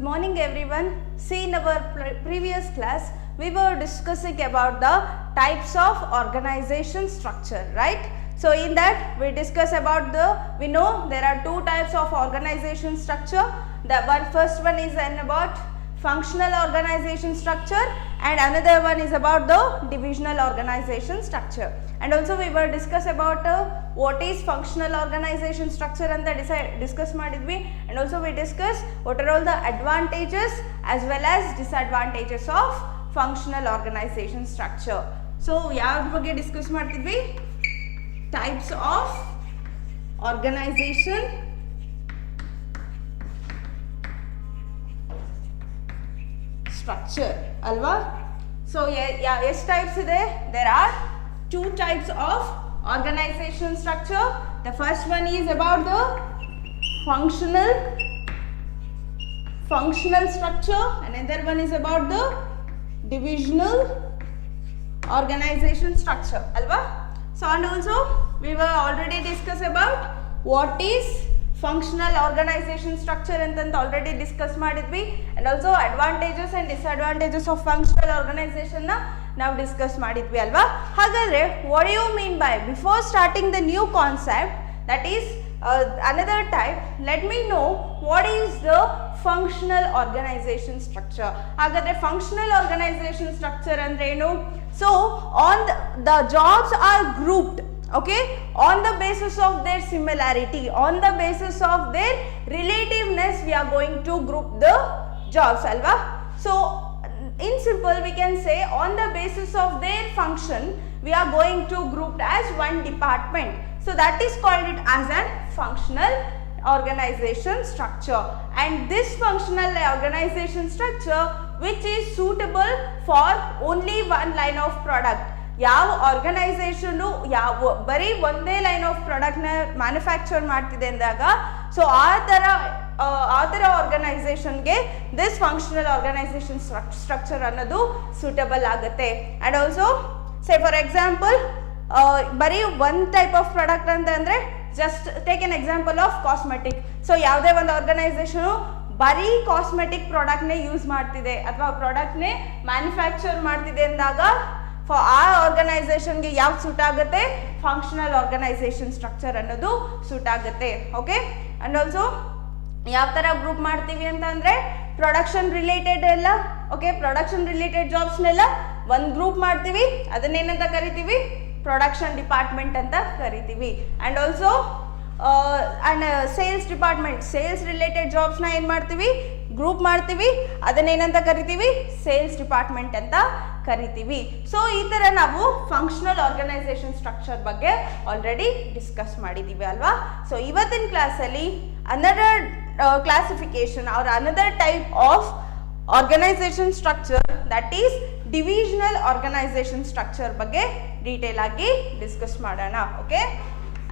Good morning everyone. See, in our previous class we were discussing about the types of organization structure, right? So in that we discuss about we know there are two types of organization structure. The first one is about functional organization structure and another one is about the divisional organization structure. And also we were discuss about what is functional organization structure and discuss ಮಾಡಿದ್ವಿ, and also we discuss what are all the advantages as well as disadvantages of functional organization structure. So ಯಾವ್ದ್ರ ಬಗ್ಗೆ ಡಿಸ್ಕಸ್ ಮಾಡ್ತಿದ್ವಿ? Types of organization structure ಅಲ್ವಾ? So ಎಷ್ಟು types ಇದೆ? There are two types of organization structure. The first one is about the functional structure, another one is about the divisional organization structure alva. So and also we were already discussed about what is functional organization structure and already discuss ಮಾಡಿದ್ವಿ, and also advantages and disadvantages of functional organization na ನಾವು ಡಿಸ್ಕಸ್ ಮಾಡಿದ್ವಿ ಅಲ್ವಾ. ಹಾಗಾದರೆ what do you mean by, before starting the new concept, that is another type, let me know what is the functional organization structure. ಹಾಗಾದರೆ functional organization structure ಅಂದ್ರೆ ಏನು? So on the jobs are grouped, okay, on the basis of their similarity, on the basis of their relativeness we are going to group the jobs alva. So in simple we can say on the basis of their function we are going to group as one department. So that is called it as a functional organization structure, and this functional organization structure which is suitable for only one line of product. ಯಾವ ಆರ್ಗನೈಸೇಷನ್ ಯಾವ ಬರೀ ಒಂದೇ line of ಪ್ರಾಡಕ್ಟ್ನ ಮ್ಯಾನುಫ್ಯಾಕ್ಚರ್ ಮಾಡ್ತಿದೆ ಅಂದಾಗ, ಸೊ ಆ ಥರ ಆರ್ಗನೈಸೇಷನ್ಗೆ ದಿಸ್ ಫಂಕ್ಷನಲ್ ಆರ್ಗನೈಸೇಷನ್ ಸ್ಟ್ರಕ್ಚರ್ ಅನ್ನೋದು ಸೂಟಬಲ್ ಆಗುತ್ತೆ. And also say for example ಬರೀ ಒನ್ ಟೈಪ್ ಆಫ್ ಪ್ರಾಡಕ್ಟ್ ಅಂತಂದರೆ, just take an example of cosmetic. So ಯಾವುದೇ ಒಂದು ಆರ್ಗನೈಸೇಷನು ಬರೀ ಕಾಸ್ಮೆಟಿಕ್ ಪ್ರಾಡಕ್ಟ್ನೇ ಯೂಸ್ ಮಾಡ್ತಿದೆ ಅಥವಾ ಪ್ರಾಡಕ್ಟ್ನೇ ಮ್ಯಾನುಫ್ಯಾಕ್ಚರ್ ಮಾಡ್ತಿದೆ ಅಂದಾಗ ಆ ಆರ್ಗನೈಸೇಷನ್ಗೆ ಯಾವ್ದು ಸೂಟ್ ಆಗುತ್ತೆ? ಫಂಕ್ಷನಲ್ ಆರ್ಗನೈಸೇಷನ್ ಸ್ಟ್ರಕ್ಚರ್ ಅನ್ನೋದು ಸೂಟ್ ಆಗುತ್ತೆ. ಓಕೆ, ಆ್ಯಂಡ್ ಆಲ್ಸೋ ಯಾವ ಥರ ಗ್ರೂಪ್ ಮಾಡ್ತೀವಿ ಅಂತ ಅಂದರೆ, ಪ್ರೊಡಕ್ಷನ್ ರಿಲೇಟೆಡ್ ಎಲ್ಲ, ಓಕೆ, ಪ್ರೊಡಕ್ಷನ್ ರಿಲೇಟೆಡ್ ಜಾಬ್ಸ್ನೆಲ್ಲ ಒಂದು ಗ್ರೂಪ್ ಮಾಡ್ತೀವಿ, ಅದನ್ನೇನಂತ ಕರಿತೀವಿ? ಪ್ರೊಡಕ್ಷನ್ ಡಿಪಾರ್ಟ್ಮೆಂಟ್ ಅಂತ ಕರಿತೀವಿ. And also sales department, sales related ಜಾಬ್ಸ್ನ ಏನು ಮಾಡ್ತೀವಿ? ಗ್ರೂಪ್ ಮಾಡ್ತೀವಿ, ಅದನ್ನೇನಂತ ಕರಿತೀವಿ? ಸೇಲ್ಸ್ ಡಿಪಾರ್ಟ್ಮೆಂಟ್ ಅಂತ ಕರಿತೀವಿ. ಸೊ ಈ ಥರ ನಾವು ಫಂಕ್ಷನಲ್ ಆರ್ಗನೈಸೇಷನ್ ಸ್ಟ್ರಕ್ಚರ್ ಬಗ್ಗೆ ಆಲ್ರೆಡಿ ಡಿಸ್ಕಸ್ ಮಾಡಿದ್ದೀವಿ ಅಲ್ವಾ. ಸೊ ಇವತ್ತಿನ ಕ್ಲಾಸಲ್ಲಿ another classification or another type of organization structure, that is divisional organisation structure ಬಗ್ಗೆ ಡೀಟೇಲ್ ಆಗಿ ಡಿಸ್ಕಸ್ ಮಾಡೋಣ. Okay,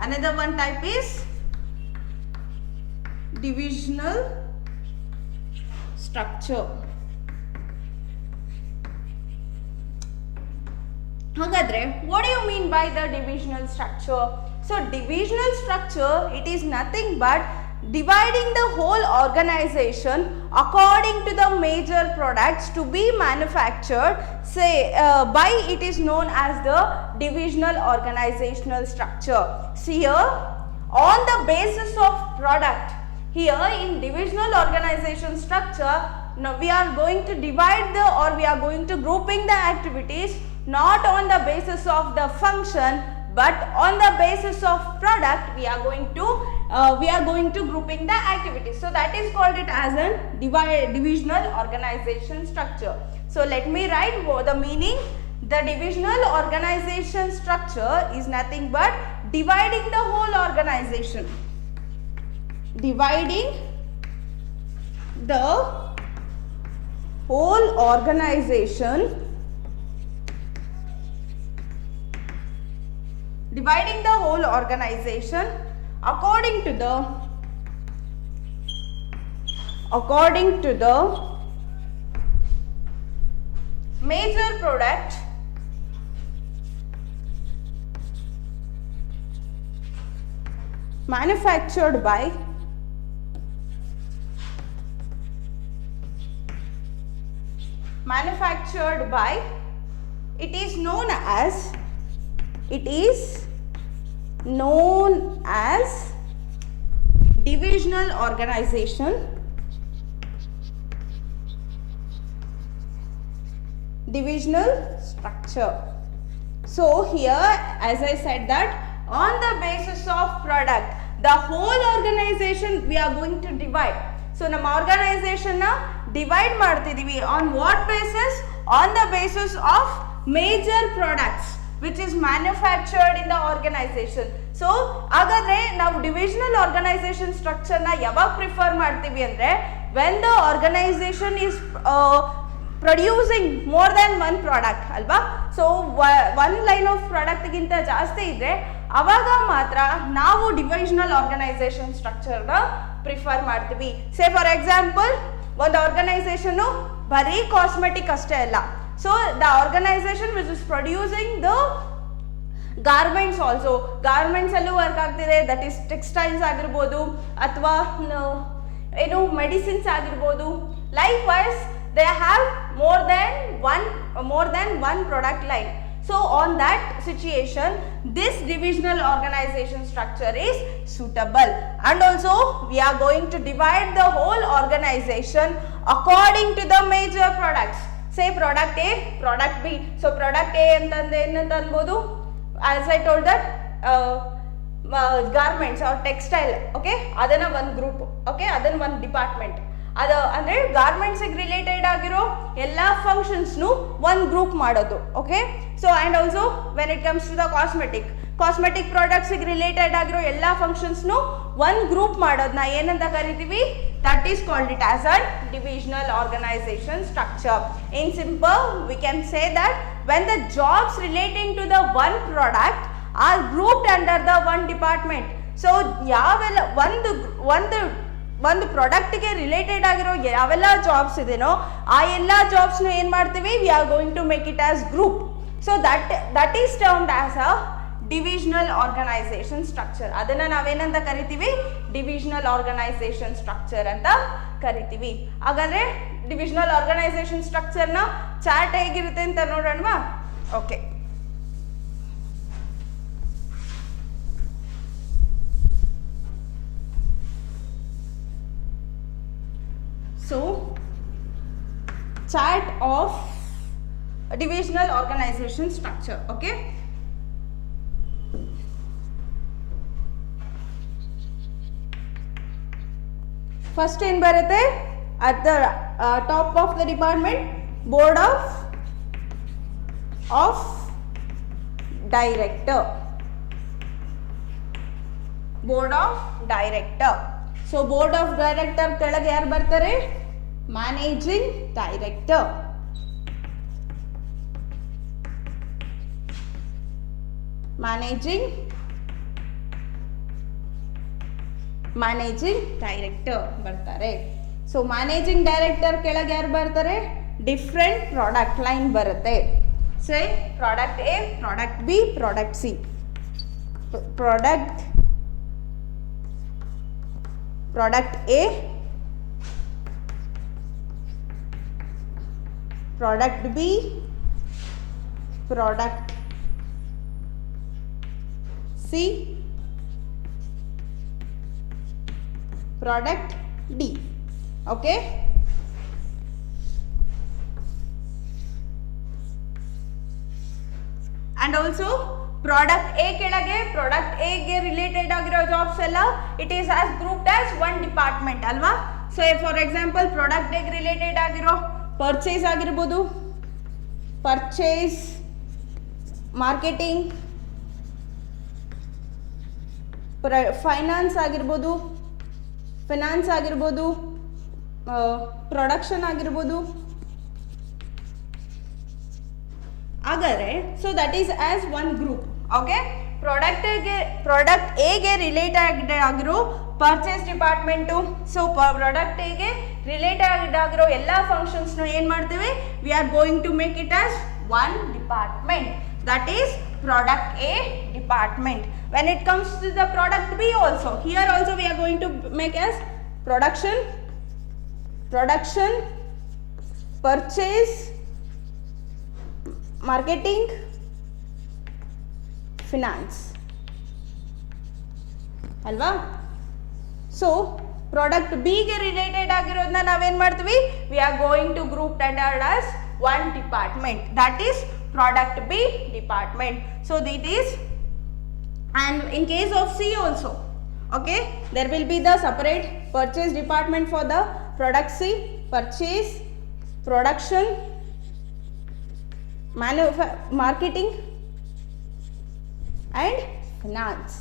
another one type is divisional structure. ಹಾಗಾದ್ರೆ what do you mean by the divisional structure? So divisional structure, it is nothing but dividing the whole organization according to the major products to be manufactured, say by it is known as the divisional organizational structure. See here, on the basis of product, here in divisional organization structure, now we are going to divide we are going to grouping the activities not on the basis of the function but on the basis of product. We are going to grouping the activities. So that is called it as a divisional organization structure. So let me write the meaning. The divisional organization structure is nothing but dividing the whole organization. Dividing the whole organization. Dividing the whole organization according to the major product manufactured by manufactured by, it is known as divisional organization, divisional structure. So here, as I said that on the basis of product, the whole organization we are going to divide. So ನಮ್ಮ organization ನ divide ಮಾಡ್ತಿದೀವಿ on what basis? On the basis of major products which is manufactured in the organization. So ಹಾಗಾದ್ರೆ ನಾವು divisional organization structure ನ ಯಾವಾಗ ಪ್ರಿಫರ್ ಮಾಡ್ತೀವಿ ಅಂದ್ರೆ when the organization is producing more than one product ಅಲ್ವಾ. So one line of product ಗಿಂತ ಜಾಸ್ತಿ ಇದ್ರೆ ಅವಾಗ ಮಾತ್ರ ನಾವು divisional organization structure ನ ಪ್ರಿಫರ್ ಮಾಡ್ತೀವಿ. ಸೇ ಫಾರ್ ಎಕ್ಸಾಂಪಲ್ ಒಂದು ಆರ್ಗನೈಸೇಷನ್ ಬರೀ ಕಾಸ್ಮೆಟಿಕ್ ಅಷ್ಟೇ ಅಲ್ಲ. So the organization which is producing the garments also, garments ಅಲ್ಲೂ ವರ್ಕ್ ಆಗ್ತಿದೆ, ದಟ್ ಈಸ್ ಟೆಕ್ಸ್ಟೈಲ್ಸ್ ಆಗಿರ್ಬೋದು ಅಥವಾ ಏನು ಮೆಡಿಸಿನ್ಸ್ ಆಗಿರ್ಬೋದು. Likewise they have more than one product line. So on that situation, this divisional organization structure is suitable. And also we are going to divide the whole organization according to the major products. Say product A, product B. So product A ಅಂತಂದ್ರೆ ಏನಂತ ಅನ್ಬೋದು, as I told that garments or textile, okay, ಅದನ್ನ ಒಂದು group, okay, ಅದನ್ನ ಒಂದು ಡಿಪಾರ್ಟ್ಮೆಂಟ್. ಅದು ಅಂದರೆ ಗಾರ್ಮೆಂಟ್ಸಿಗೆ ರಿಲೇಟೆಡ್ ಆಗಿರೋ ಎಲ್ಲ ಫಂಕ್ಷನ್ಸ್ನು ಒಂದು ಗ್ರೂಪ್ ಮಾಡೋದು. Okay, so and also when it comes to the cosmetic ಪ್ರಾಡಕ್ಟ್ಸಿಗೆ ರಿಲೇಟೆಡ್ ಆಗಿರೋ ಎಲ್ಲ ಫಂಕ್ಷನ್ಸ್ನು ಒಂದು ಗ್ರೂಪ್ ಮಾಡೋದನ್ನ ಏನಂತ ಕರಿತೀವಿ? That is called it as a divisional organisation structure. In simple we can say that when the jobs relating to the one product are grouped under the one department. So ಯಾವೆಲ್ಲ ಒಂದು ಪ್ರಾಡಕ್ಟ್ಗೆ ರಿಲೇಟೆಡ್ ಆಗಿರೋ ಯಾವೆಲ್ಲ ಜಾಬ್ಸ್ ಇದೆನೋ ಆ ಎಲ್ಲ ಜಾಬ್ಸ್ನ ಏನು ಮಾಡ್ತೀವಿ? We are going to make it as group. So that is termed as a divisional organisation structure. ಅದನ್ನು ನಾವೇನಂತ ಕರಿತೀವಿ? ಡಿವಿಷನಲ್ ಆರ್ಗನೈಸೇಷನ್ ಸ್ಟ್ರಕ್ಚರ್ ಅಂತ ಕರಿತೀವಿ. ಹಾಗಾದರೆ ಡಿವಿಷನಲ್ ಆರ್ಗನೈಸೇಷನ್ ಸ್ಟ್ರಕ್ಚರ್ನ ಚಾರ್ಟ್ ಹೇಗಿರುತ್ತೆ ಅಂತ ನೋಡೋಣವಾ? Okay, so chart of a divisional organization structure. Okay, first in barutte at the top of the department board of director. So board of director ಕೆಳಗೆ ಯಾರು ಬರ್ತಾರೆ? Managing director. ಮ್ಯಾನೇಜಿಂಗ್ ಡೈರೆಕ್ಟರ್ ಬರ್ತಾರೆ. So managing director ಕೆಳಗೆ ಯಾರು ಬರ್ತಾರೆ? Different product line ಬರುತ್ತೆ. Say product A, product B, product C. product A, product B, product C, product D. Okay, and also product A ಕೆಳಗೆ product ಎಗೆ related ಆಗಿರೋ jobs ಎಲ್ಲ it is as grouped as one department ಅಲ್ವಾ. So for example product ಎಗೆ related ಆಗಿರೋ purchase ಆಗಿರ್ಬೋದು, purchase, marketing, finance ಆಗಿರ್ಬೋದು, production ಆಗಿರ್ಬೋದು. ಹಾಗಾದ್ರೆ so that is as one group. Okay, product ಎಗೆ ರಿಲೇಟೆಡ್ ಆಗಿರೋ ಪರ್ಚೇಸ್ ಡಿಪಾರ್ಟ್ಮೆಂಟು. ಸೊ ಪ್ರಾಡಕ್ಟ್ ಎಗೆ ರಿಲೇಟೆಡ್ ಆಗಿರೋ ಎಲ್ಲ ಫಂಕ್ಷನ್ಸ್ನು ಏನು ಮಾಡ್ತೀವಿ? We are going to make it as one department, that is product A department. When it comes to the product B also, here also we are going to make as production, purchase, marketing, finance ಅಲ್ವಾ. So product ಬಿಗೆ related ಆಗಿರೋದನ್ನ ನಾವೇನು ಮಾಡ್ತೀವಿ, we are going to group that as one department, that is product B department. So it is, and in case of C also, okay, there will be the separate purchase department for the product C, purchase, production, marketing and finance.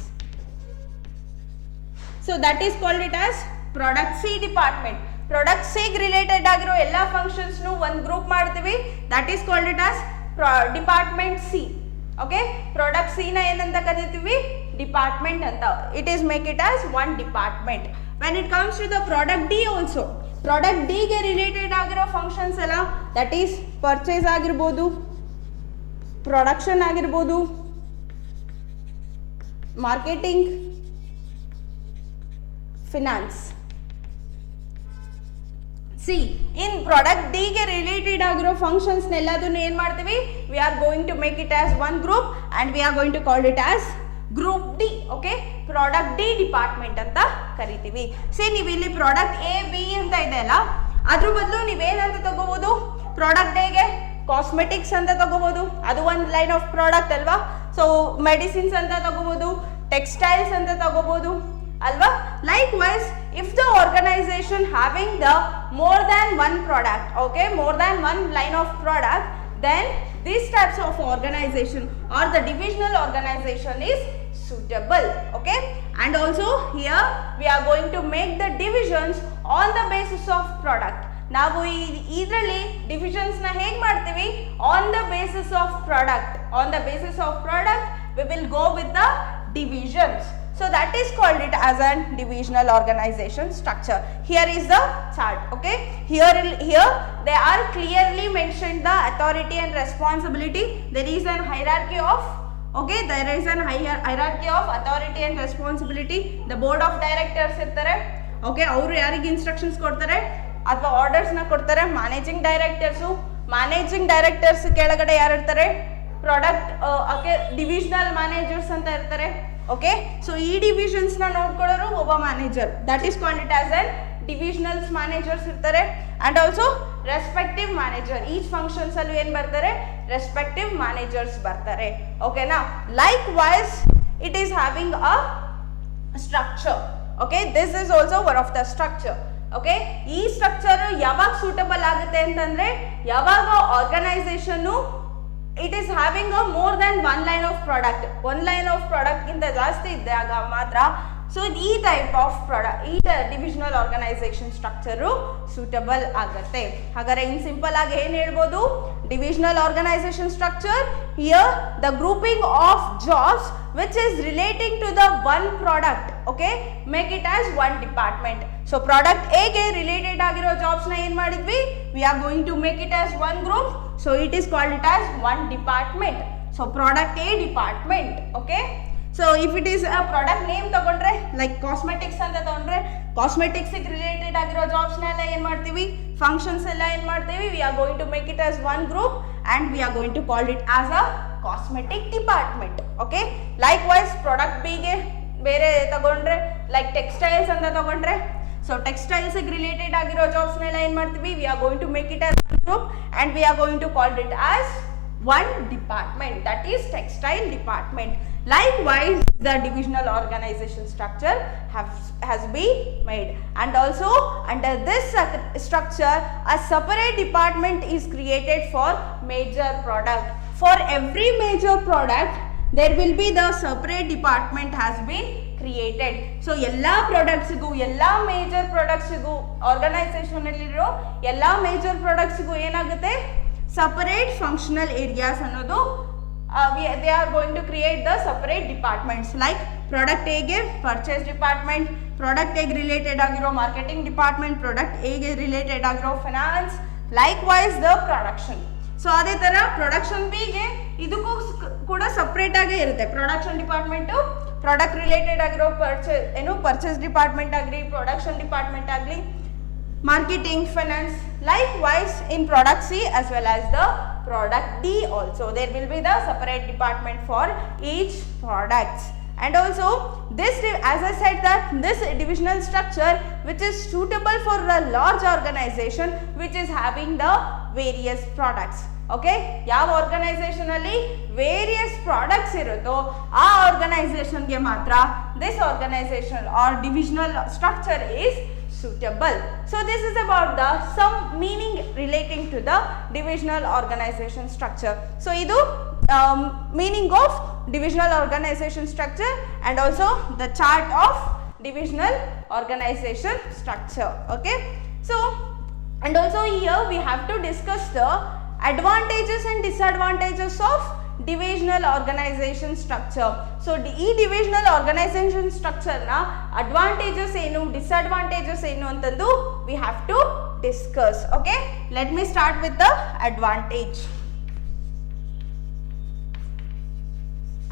So that is called it as product C department. Product ಸಿಗೆ related ಆಗಿರೋ ಎಲ್ಲ ಫಂಕ್ಷನ್ಸ್ನು ಒಂದು group ಮಾಡ್ತೀವಿ, that is called it as department C. Okay, product ಸಿನ ಏನಂತ ಕರಿತೀವಿ, department ಅಂತ. It is make it as one department. When it comes to the product D also, product ಡಿಗೆ ರಿಲೇಟೆಡ್ ಆಗಿರೋ ಫಂಕ್ಷನ್ಸ್ ಎಲ್ಲ ದಟ್ ಈಸ್ ಪರ್ಚೇಸ್ ಆಗಿರ್ಬೋದು, production ಆಗಿರ್ಬೋದು, marketing, finance. See in product D ಗೆ ರಿಲೇಟೆಡ್ ಆಗಿರೋ ಫಂಕ್ಷನ್ಸ್ ಎಲ್ಲದನ್ನು ಏನು ಮಾಡ್ತೀವಿ, we are going to make it as one group and we are going to call it as group D. Okay, product D department ಅಂತ ಕರಿತೀವಿ. ಸಿ ನೀವು ಇಲ್ಲಿ product A B ಅಂತ ಇದೆ ಅಲ್ಲ, ಅದ್ರ ಬದಲು ನೀವೇನಂತ ತಗೋಬಹುದು, ಪ್ರಾಡಕ್ಟ್ ಎಗೆ ಕಾಸ್ಮೆಟಿಕ್ಸ್ ಅಂತ ತಗೋಬಹುದು, ಅದು ಒಂದು ಲೈನ್ ಆಫ್ ಪ್ರಾಡಕ್ಟ್ ಅಲ್ವಾ. ಸೊ ಮೆಡಿಸಿನ್ಸ್ ಅಂತ ತಗೋಬಹುದು, ಟೆಕ್ಸ್ಟೈಲ್ಸ್ ಅಂತ ತಗೋಬಹುದು ಅಲ್ವಾ. Likewise if the organization having the more than one product, okay, more than one line of product, then these types of organization or the divisional organization is suitable. Okay, and also here we are going to make the divisions on the basis of product. ನಾವು ಇದರಲ್ಲಿ ಡಿವಿಷನ್ಸ್ ನ ಹೇಗೆ ಮಾಡ್ತೀವಿ, on the basis of product. On the basis of product we will go with the divisions. So that is called it as a divisional organization structure. Here is the chart. Okay, here they are clearly mentioned the authority and responsibility. There is an hierarchy of, okay, there is an hierarchy of authority and responsibility. The board of directors irtare, okay, ಅವರು ಯಾರಿಗೆ ಇನ್ಸ್ಟ್ರಕ್ಷನ್ಸ್ ಕೊಡ್ತಾರೆ ಅಥವಾ ಆರ್ಡರ್ಸ್ ನ ಕೊಡ್ತಾರೆ, managing directors ಕೆಳಗಡೆ ಯಾರು ಇರ್ತಾರೆ, product okay divisional managers ಅಂತ ಇರ್ತಾರೆ. ಓಕೆ, ಸೊ ಈ ಡಿವಿಷನ್ಸ್ ನ ನೋಡ್ಕೊಳ್ಳೋರು ಒಬ್ಬ manager, that is called it as an divisionals managers ಇರ್ತಾರೆ. And also respective manager, each functions ಅಲ್ಲೂ ಏನ್ ಬರ್ತಾರೆ, ರೆಸ್ಪೆಕ್ಟಿವ್ ಮ್ಯಾನೇಜರ್ಸ್ ಬರ್ತಾರೆ. ಓಕೆನಾ, likewise it is having a structure. Okay, this is also one of the structure. Okay, ಈ structure ಯಾವಾಗ suitable ಆಗುತ್ತೆ ಅಂತಂದ್ರೆ, ಯಾವಾಗ organisation it is having a more than one line of product, one line of product ಗಿಂತ ಜಾಸ್ತಿ ಇದ್ದಾಗ ಮಾತ್ರ. So ಈ ಟೈಪ್ ಆಫ್ ಪ್ರಾಡಕ್ಟ್, ಈ ಡಿವಿಷನಲ್ ಆರ್ಗನೈಸೇಷನ್ ಸ್ಟ್ರಕ್ಚರು ಸೂಟಬಲ್ ಆಗುತ್ತೆ. ಹಾಗಾದ್ರೆ ಇನ್ ಸಿಂಪಲ್ ಆಗಿ ಏನು ಹೇಳ್ಬೋದು, divisional organisation structure, here the grouping of jobs which is relating to the one product, okay, make it as one department. So product ಎಗೆ related ಆಗಿರೋ jobs ನ ಏನ್ ಮಾಡಿದ್ವಿ, we are going to make it as one group. So it is called it as one department. So product A department. Okay, so if it is a product name ತಗೊಂಡ್ರೆ like cosmetics ಅಂತ ತಗೊಂಡ್ರೆ, cosmetics ಗೆ related ಆಗಿರೋ jobs ನೆಲ್ಲ ಏನು ಮಾಡ್ತೀವಿ, functions ಎಲ್ಲ ಏನು ಮಾಡ್ತೀವಿ, we are going to make it as one group and we are going to call it as a cosmetic department. Okay, likewise product B ಗೆ ಬೇರೆ ತಗೊಂಡ್ರೆ like textiles ಅಂತ ತಗೊಂಡ್ರೆ, so textiles ಗೆ related ಆಗಿರೋ jobs ನೆಲ್ಲ ಏನು ಮಾಡ್ತೀವಿ, we are going to make it as one group and we are going to call it as one department, that is textile department. Likewise the divisional organization structure has been made, and also under this structure a separate department is created for major product. For every major product there will be the separate department has been created. So ಎಲ್ಲ ಪ್ರಾಡಕ್ಟ್ಸ್ಗೂ, ಎಲ್ಲ ಮೇಜರ್ ಪ್ರಾಡಕ್ಟ್ಸ್ಗೂ, ಆರ್ಗನೈಸೇಷನ್ ಅಲ್ಲಿರೋ ಎಲ್ಲ ಮೇಜರ್ ಪ್ರಾಡಕ್ಟ್ಸ್ಗೂ ಏನಾಗುತ್ತೆ, separate functional areas ಅನ್ನೋದು, they are going to create the separate departments. Like product ಎಗೆ ಪರ್ಚೇಸ್ ಡಿಪಾರ್ಟ್ಮೆಂಟ್, ಪ್ರಾಡಕ್ಟ್ ಎಗೆ ರಿಲೇಟೆಡ್ ಆಗಿರೋ ಮಾರ್ಕೆಟಿಂಗ್ ಡಿಪಾರ್ಟ್ಮೆಂಟ್, ಪ್ರಾಡಕ್ಟ್ ಎಗೆ ರಿಲೇಟೆಡ್ ಆಗಿರೋ finance, likewise the production. So ಅದೇ ತರ ಪ್ರೊಡಕ್ಷನ್ ಬಿಗೆ ಇದಕ್ಕೂ ಕೂಡ ಸಪ್ರೇಟ್ ಆಗೇ ಇರುತ್ತೆ. ಪ್ರೊಡಕ್ಷನ್ ಡಿಪಾರ್ಟ್ಮೆಂಟು ಪ್ರಾಡಕ್ಟ್ ರಿಲೇಟೆಡ್ ಆಗಿರೋ ಪರ್ಚೇಸ್ ಡಿಪಾರ್ಟ್ಮೆಂಟ್ ಆಗಲಿ, ಪ್ರೊಡಕ್ಷನ್ ಡಿಪಾರ್ಟ್ಮೆಂಟ್ ಆಗಲಿ, marketing, finance, likewise in product C as well as the product D also. There will be the separate department for each products. And also this, as I said, that this divisional structure which is suitable for a large organization which is having the various products. Okay, ಯಾವ organization ಅಲ್ಲಿ various products ಇರುತ್ತೋ ಆ ಆರ್ಗನೈಸೇಷನ್ಗೆ ಮಾತ್ರ this organization are divisional structure is suitable. So this is about the some meaning relating to the divisional organization structure. So idu meaning of divisional organization structure and also the chart of divisional organization structure. Okay, so and also here we have to discuss the advantages and disadvantages of divisional organization structure. So ಈ divisional organization structure na advantages ಏನು disadvantages ಏನು ಅಂತಂದು we have to discuss. Okay, let me start with the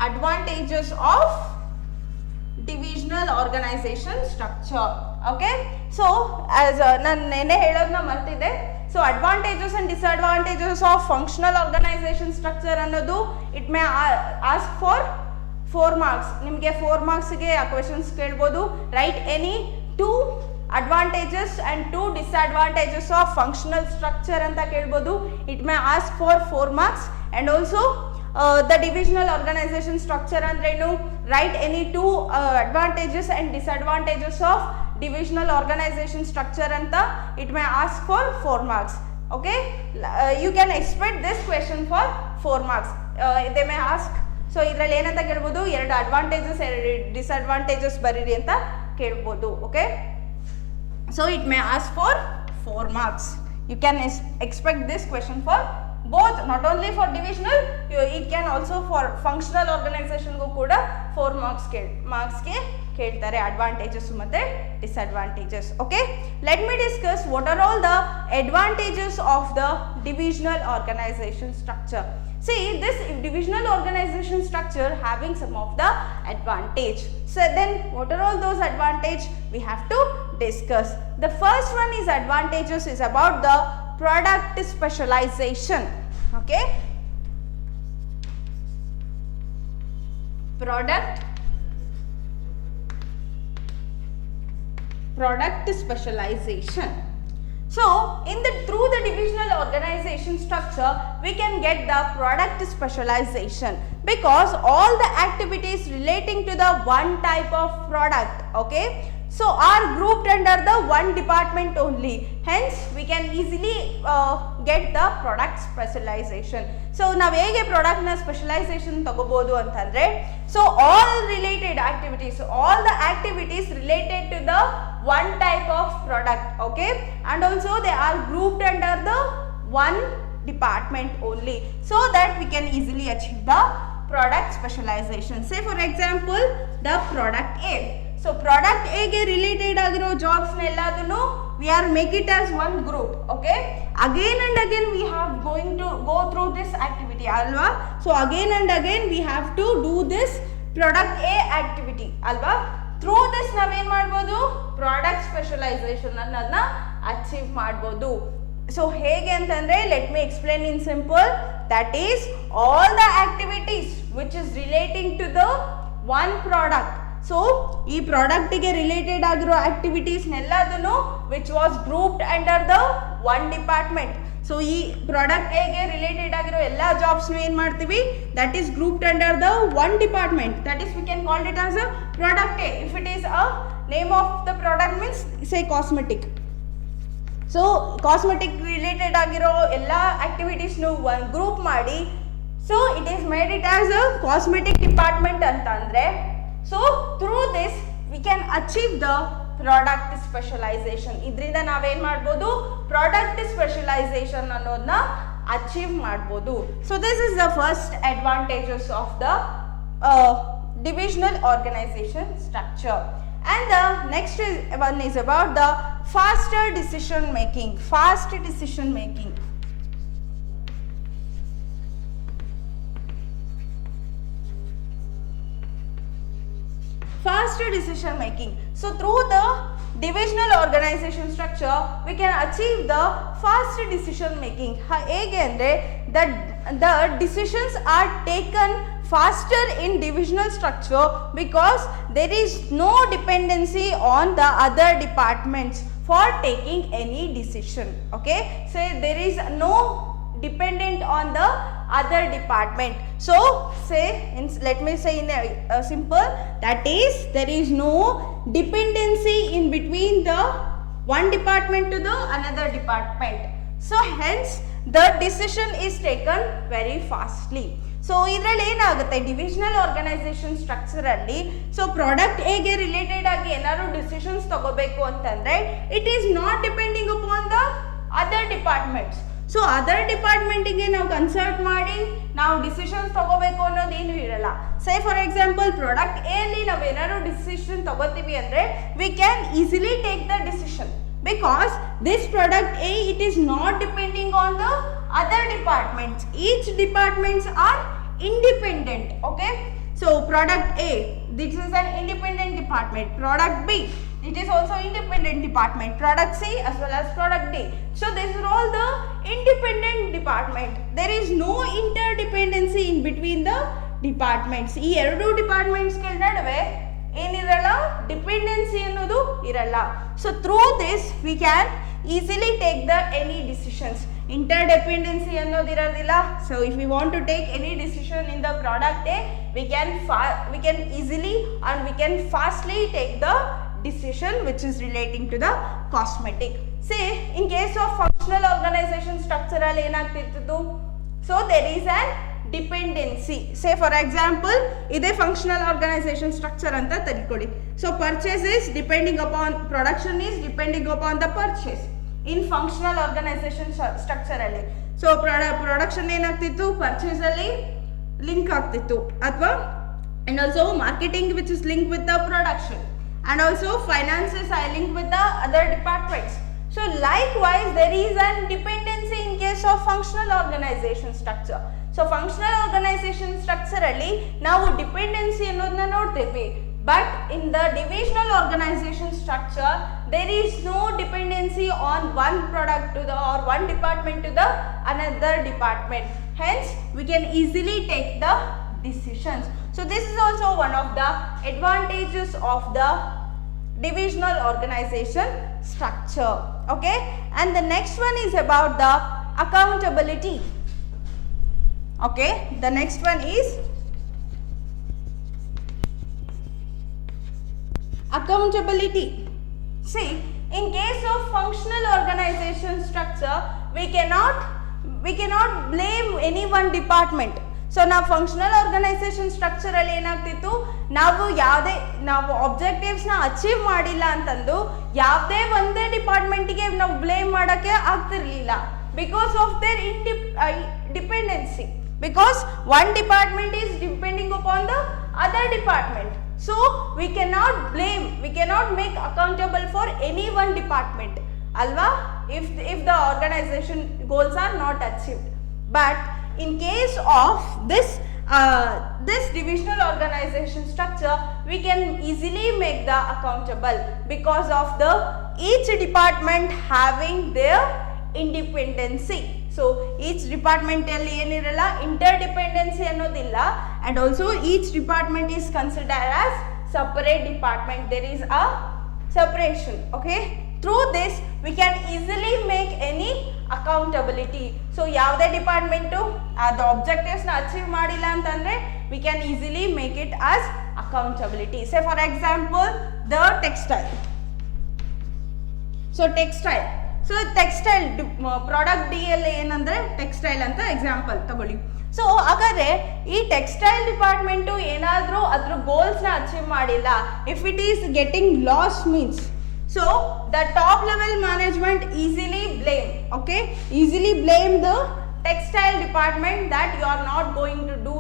advantages of divisional organization structure. Okay, so as ನಾನು ನೆನ್ನೆ ಹೇಳೋದನ್ನ ಮರ್ತಿದ್ದೆ. So advantages and disadvantages of functional organization structure ಅನ್ನೋದು it may ask for 4 marks. ನಿಮಗೆ 4 marks ಗೆ ಆ questions ಕೇಳ್ಬೋದು. Write any 2 advantages and 2 disadvantages of functional structure ಅಂತ ಕೇಳ್ಬೋದು. It may ask for 4 marks. And also the divisional organization structure ಅಂದ್ರೇನು, write any 2 advantages and disadvantages of divisional organization structure anta it may ask for 4 marks. Okay, you can expect this question for 4 marks. They may ask, so idralli enanta kelbodu, ಎರಡು advantages ಎರಡು disadvantages bariri anta kelbodu. Okay, so it may ask for 4 marks. You can expect this question for both, not only for divisional, it can also for functional organization go kuda 4 marks ke ಕೇಳ್ತಾರೆ advantages ಮತ್ತೆ disadvantages. Okay, let me discuss what are all the advantages of the divisional organization structure. See, this divisional organization structure having some of the advantage. So then what are all those advantage we have to discuss. The first one is advantages is about the product specialization. Okay, product specialization. So through the divisional organization structure we can get the product specialization because all the activities relating to the one type of product, okay, so are grouped under the one department only. Hence we can easily get the product specialization. So ನಾವು ಹೇಗೆ ಪ್ರಾಡಕ್ಟ್ ನ ಸ್ಪೆಷಲೈಸೇಷನ್ ತಗೋಬಹುದು ಅಂತಂದ್ರೆ, so all related activities, all the activities related to the one type of product, okay, and also they are grouped under the one department only, so that we can easily achieve the product specialization. Say for example the product A. So product A ಗೆ related ಆಗಿರೋ jobs ನ ಎಲ್ಲದನ್ನು we are make it as one group. Okay, again and again we have going to go through this activity alva. So again and again we have to do this product A activity alva. Through this ನಾವೇನ್ ಮಾಡ್ಬೋದು, product specialisation ಅನ್ನೋದನ್ನ achieve ಮಾಡ್ಬೋದು. So ಹೇಗೆ ಅಂತಂದ್ರೆ, let me explain in simple. That is all the activities which is relating to the one product. So ಈ ಪ್ರಾಡಕ್ಟಿಗೆ related ಆಗಿರೋ ಆಕ್ಟಿವಿಟೀಸ್ನೆಲ್ಲದನ್ನು which was grouped under the one department. So ಈ product ಎಗೆ ರಿಲೇಟೆಡ್ ಆಗಿರೋ ಎಲ್ಲ ಜಾಬ್ಸ್ ಏನು ಮಾಡ್ತೀವಿ, that is grouped under the one department. That is we can call it as a product A. If it is a name of the product means say cosmetic. So cosmetic related ಆಗಿರೋ ಎಲ್ಲ ಆಕ್ಟಿವಿಟೀಸ್ನು ಒಂದು ಗ್ರೂಪ್ ಮಾಡಿ, so it is made it as a cosmetic department ಅಂತ ಅಂದರೆ, so through this we can achieve the product specialisation. ಇದರಿಂದ ನಾವೇನು ಮಾಡ್ಬೋದು, ಪ್ರಾಡಕ್ಟ್ ಸ್ಪೆಷಲೈಸೇಷನ್ ಅನ್ನೋದನ್ನ ಅಚೀವ್ ಮಾಡ್ಬೋದು. So this is the first advantages of the divisional organization structure. And the next one is about the faster decision making. Fast decision making. faster decision making. So through the divisional organization structure we can achieve the fast decision making. ಹೇಗೆ ಅಂದರೆ the decisions are taken faster in divisional structure because there is no dependency on the other departments for taking any decision. Okay, so there is no dependent on the other department. So say let me say in a simple, that is there is no dependency in between the one department to the another department. So hence the decision is taken very fastly. So ಇದರಲ್ಲಿ ಏನಾಗುತ್ತೆ divisional organisation structure ಅಲ್ಲಿ so product ಎಗೆ related ಆಗಿ ಏನಾದ್ರು decisions ತಗೋಬೇಕು ಅಂತಂದ್ರೆ it is not depending upon the other departments. So other ಡಿಪಾರ್ಟ್ಮೆಂಟಿಗೆ ನಾವು ಕನ್ಸಲ್ಟ್ ಮಾಡಿ ನಾವು ಡಿಸಿಷನ್ಸ್ ತಗೋಬೇಕು ಅನ್ನೋದೇನು ಇರಲ್ಲ. Say for example product A ಅಲ್ಲಿ ನಾವು ಏನಾದ್ರು ಡಿಸಿಷನ್ ತಗೋತೀವಿ ಅಂದ್ರೆ we can easily take the decision because this product A, it is not depending on the other departments. Each departments are independent. Okay, so product A, this is an independent department. Product B, it is also independent department. Product C as well as product D. So these are all the independent department. There is no interdependency in between the departments. ಈ ಎರಡು ಡಿಪಾರ್ಟ್ಮೆಂಟ್ಸ್ ಗಳ ನಡುವೆ ಏನಿರಲ್ಲ, dependency ಅನ್ನೋದು ಇರಲ್ಲ. So through this we can easily take the any decisions. Interdependency ಅನ್ನೋದು ಇರೋದಿಲ್ಲ. So if we want to take any decision in the product A we can easily and we can fastly take the decision which is relating to the cosmetic. Say in case of functional organization structure ಅಲ್ಲಿ ಏನಾಗ್ತಿತ್ತು, so there is an dependency. Say for example ಇದೇ functional organization structure ಅಂತ ತೆಗೆದುಕೊಳ್ಳಿ. So purchase is depending upon production is depending upon the purchase in functional organization structure ಅಲ್ಲಿ. So production ಏನಾಗ್ತಿತ್ತು, purchase ಅಲ್ಲಿ ಲಿಂಕ್ ಆಗ್ತಿತ್ತು, ಅಥವಾ and also marketing which is linked with the production, and also finances are linked with the other departments. So likewise there is an dependency in case of functional organization structure. So functional organization structure alli ನಾವು dependency ಅನ್ನೋದನ್ನ ನೋಡ್ತೀವಿ, but in the divisional organization structure there is no dependency on one product to the or one department to the another department. Hence we can easily take the decisions. So this is also one of the advantages of the divisional organization structure. Okay, and the next one is about the accountability. Okay, the next one is accountability. See, in case of functional organization structure we cannot blame any one department. So ನಾವು functional organisation structure ಅಲ್ಲಿ ಏನಾಗ್ತಿತ್ತು, ನಾವು ಆಬ್ಜೆಕ್ಟಿವ್ಸ್ ನ ಅಚೀವ್ ಮಾಡಿಲ್ಲ ಅಂತಂದು ಯಾವುದೇ ಒಂದೇ ಡಿಪಾರ್ಟ್ಮೆಂಟ್ಗೆ ನಾವು ಬ್ಲೇಮ್ ಮಾಡಕ್ಕೆ ಆಗ್ತಿರ್ಲಿಲ್ಲ, because of their dependency, because one department is depending upon the other department. So we cannot blame, we cannot make accountable for any one department ಅಲ್ವಾ, if the organization goals are not achieved. But in case of this divisional organization structure we can easily make the accountable because of the each department having their independency. So each department alli eniralla interdependency annodilla, and also each department is considered as separate department. There is a separation. Okay, through this we can easily make any accountability. So ಯಾವುದೇ ಡಿಪಾರ್ಟ್ಮೆಂಟು ಅದು ಆಬ್ಜೆಕ್ಟಿವ್ಸ್ನ ಅಚೀವ್ ಮಾಡಿಲ್ಲ ಅಂತಂದರೆ we can easily make it as accountability. Say for example the textile. So textile product D ಅಲ್ಲಿ ಏನಂದರೆ ಟೆಕ್ಸ್ಟೈಲ್ ಅಂತ ಎಕ್ಸಾಂಪಲ್ ತಗೊಳ್ಳಿ. ಸೊ ಹಾಗಾದರೆ ಈ ಟೆಕ್ಸ್ಟೈಲ್ ಡಿಪಾರ್ಟ್ಮೆಂಟು ಏನಾದರೂ ಅದ್ರ ಗೋಲ್ಸ್ನ ಅಚೀವ್ ಮಾಡಿಲ್ಲ, if it is getting loss means, so the top level management easily blame the textile department that you are not going to do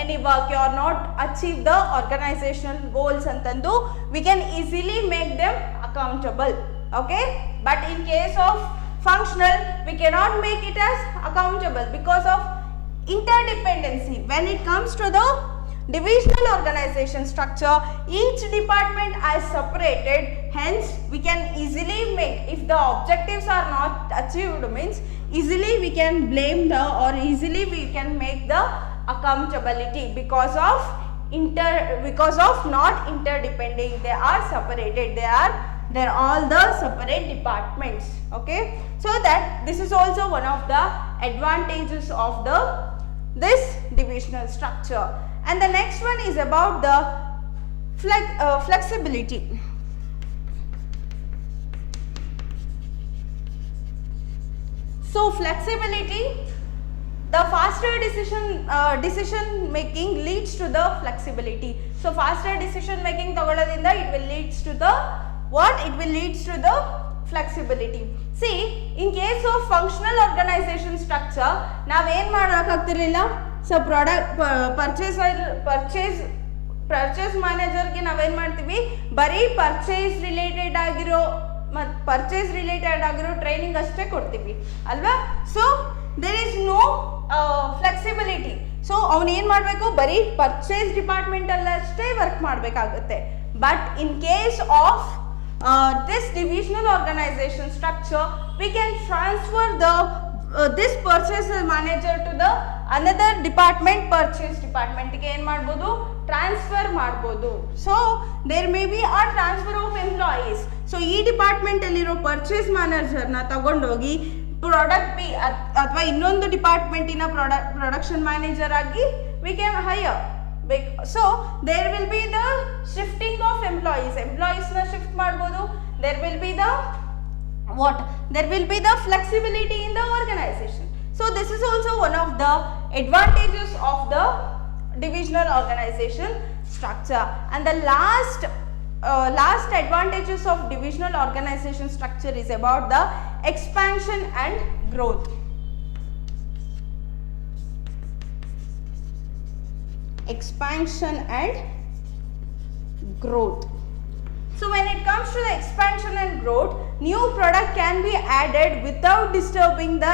any work, you are not achieve the organizational goals antandu we can easily make them accountable. Okay, but in case of functional we cannot make it as accountable because of interdependency. When it comes to the divisional organization structure, each department is separated, hence we can easily make, if the objectives are not achieved means easily we can blame the, or easily we can make the accountability because of not interdepending. They are separated, they're all the separate departments. Okay, so that this is also one of the advantages of this divisional structure. And the next one is about the flexibility. So flexibility, the faster decision making leads to the flexibility. So faster decision making ತಗೊಳ್ಳೋದ್ರಿಂದ it will leads to the what? It will leads to the flexibility. See, in case of functional organization structure, ನಾವು ಏನು ಮಾಡೋಕ್ಕಾಗ್ತಿರಲಿಲ್ಲ. So purchase ಮ್ಯಾನೇಜರ್ಗೆ ನಾವೇನು ಮಾಡ್ತೀವಿ, ಬರೀ purchase related ಆಗಿರೋ ಟ್ರೈನಿಂಗ್ ಅಷ್ಟೇ ಕೊಡ್ತೀವಿ ಅಲ್ವಾ. So there is no flexibility. ಸೊ ಅವನು ಏನು ಮಾಡಬೇಕು, ಬರೀ ಪರ್ಚೇಸ್ ಡಿಪಾರ್ಟ್ಮೆಂಟ್ ಅಲ್ಲಷ್ಟೇ ವರ್ಕ್ ಮಾಡಬೇಕಾಗುತ್ತೆ. But in case of this divisional organization structure, we can transfer this purchase manager to the another department, purchase department ಗೆ ಏನು ಮಾಡ್ಬೋದು, ಟ್ರಾನ್ಸ್ಫರ್ ಮಾಡ್ಬೋದು. ಸೊ ದೇರ್ ಮೇ ಬಿ ಆ ಟ್ರಾನ್ಸ್ಫರ್ ಆಫ್ ಎಂಪ್ಲಾಯೀಸ್. ಸೊ ಈ ಡಿಪಾರ್ಟ್ಮೆಂಟ್ ಅಲ್ಲಿರೋ ಪರ್ಚೇಸ್ ಮ್ಯಾನೇಜರ್ನ ತಗೊಂಡೋಗಿ ಪ್ರಾಡಕ್ಟ್ ಬಿ ಅಥವಾ ಇನ್ನೊಂದು ಡಿಪಾರ್ಟ್ಮೆಂಟಿನ ಪ್ರೊಡಕ್ಷನ್ ಮ್ಯಾನೇಜರ್ ಆಗಿ we can higher. So there will be the shifting of employees na shift ಮಾಡ್ಬೋದು. There will be the what? There will be the flexibility in the organization. So this is also one of the advantages of the divisional organization structure. And the last advantages of divisional organization structure is about the expansion and growth. Expansion and growth. So when it comes to the expansion and growth, new product can be added without disturbing the